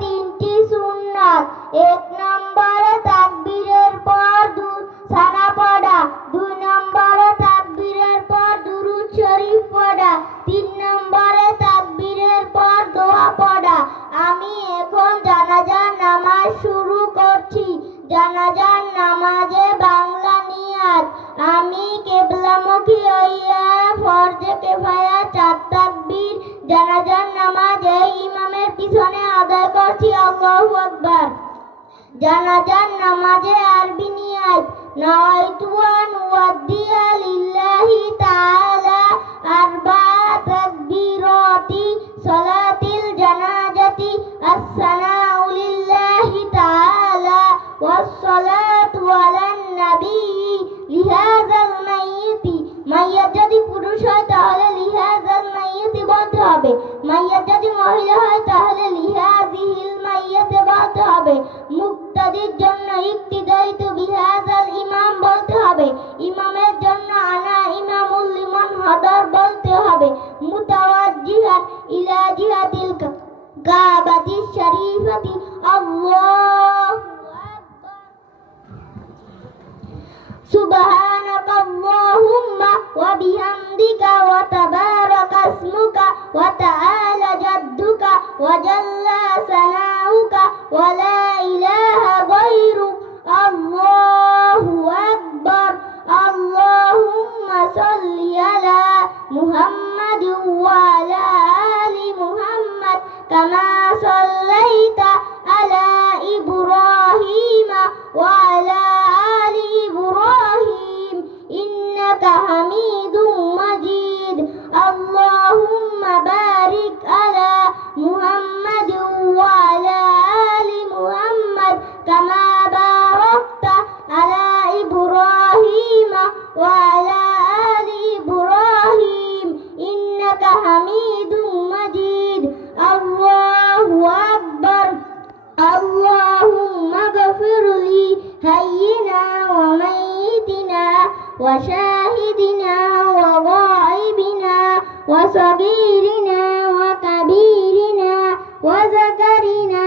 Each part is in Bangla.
তিনটি সুন্নাত। এক নম্বরে তাকবীরের পর সানা পড়া। দুই নম্বরে তাকবীরের পর দুরূদ শরীফ পড়া। তিন নম্বরে তাকবীরের পর দোয়া পড়া। আমি এখন জানাজার নামাজ শুরু করছি। জানাজার নামাজে বাংলা নিয়াত আমি কেবলামুখী হইয়া ফরজে কেফায়া চার জানাজার নামাজ ইমামের পিছনে আদায় করছি, আল্লাহু আকবার। জানাজার নামাজে আরবি নিয়াজ নাওয়াইতু আন উয়াদ্দিয়া লিল্লাহি তাআলা আরবা তাকবীরাতি সালাতিল জানাজাতি, আসসালামু হবে মুক্তাদির জন্য ইক্তিদায়িত বিহাজাল ইমাম বলতে হবে ইমামের জন্য আনা ইমামুল লিমান হদর বলতে হবে মুতাওয়াজ্জিহান ইলা জিহাতিল কা- কাবাতি শরীফাতি আল্লাহু আকবার سبحانك اللهم وبحمدك وتبارك اسمك وتعالى جدك وجل ثناؤك ولا إله غيرك الله أكبر. اللهم صل على محمد وعلى آل محمد كما صليت على إبراهيم وعلى آل إبراهيم. إنك حميد وعلى آل إبراهيم إنك حميد مجيد. الله أكبر. اللهم اغفر لي هينا وميتنا وشاهدنا وغائبنا وصغيرنا وكبيرنا وذكرنا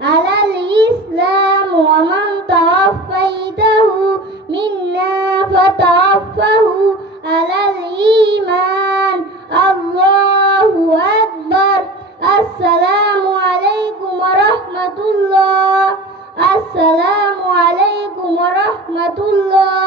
على الإسلام ومن توفيته منا فتوفه على الإيمان. الله أكبر. السلام عليكم ورحمة الله. السلام عليكم ورحمة الله.